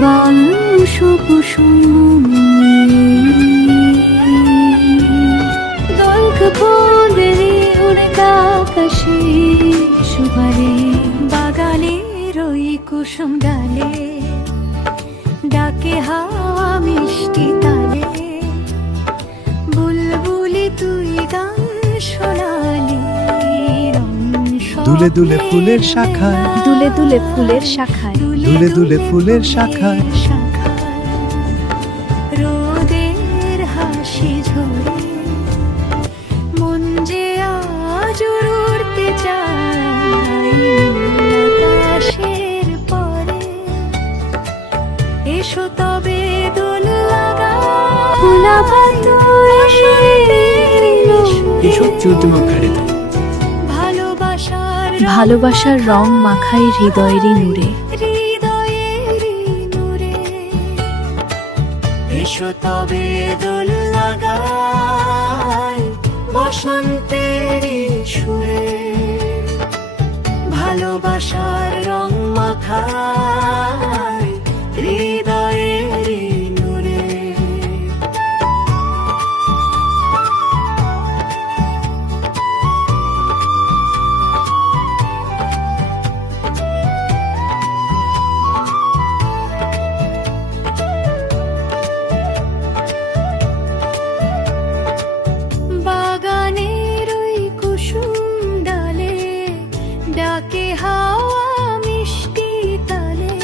বাংশ কুসুম দোলক পড়ে উড়ে আকাশে সুবারে বাগানের ওই কুসুম ডালে ডাকে হাওয়া মিষ্টি তালে বুলবুলি তুই গান শোনালি দুলে দুলে ফুলের শাখায় দুলে দুলে ফুলের শাখায় দুলে দুলে ফুলের শাখায় রোদের হাসি ঝরে মন যে আজ উড়তে চায় আকাশের পরে এসো তবে দোল লাগা ভালোবাসার রং মাখাই হৃদয়েরই নূরে এসো তবে দোল লাগাই বসন্তের সুরে ভালোবাসার রং মাখাই হৃদয়ের নূরে বাগানের ওই কুসুম ডালে ডাকে হাওয়া মিষ্টি তালে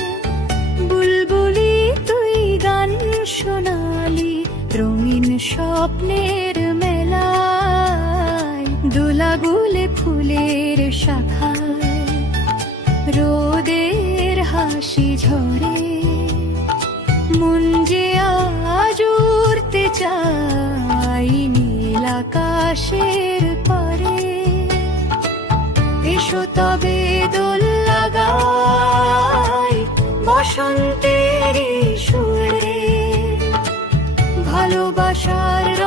বুলবুলি তুই গান শোনালি রঙিন স্বপ্নের মেলায় দোলাগুলে ফুলের শাখায় রোদের হাসি ঝরে মন যে আজ উড়তে চাই নীল আকাশের পরে এসো তবে দোল লাগাই বসন্তের সুরে ভালোবাসার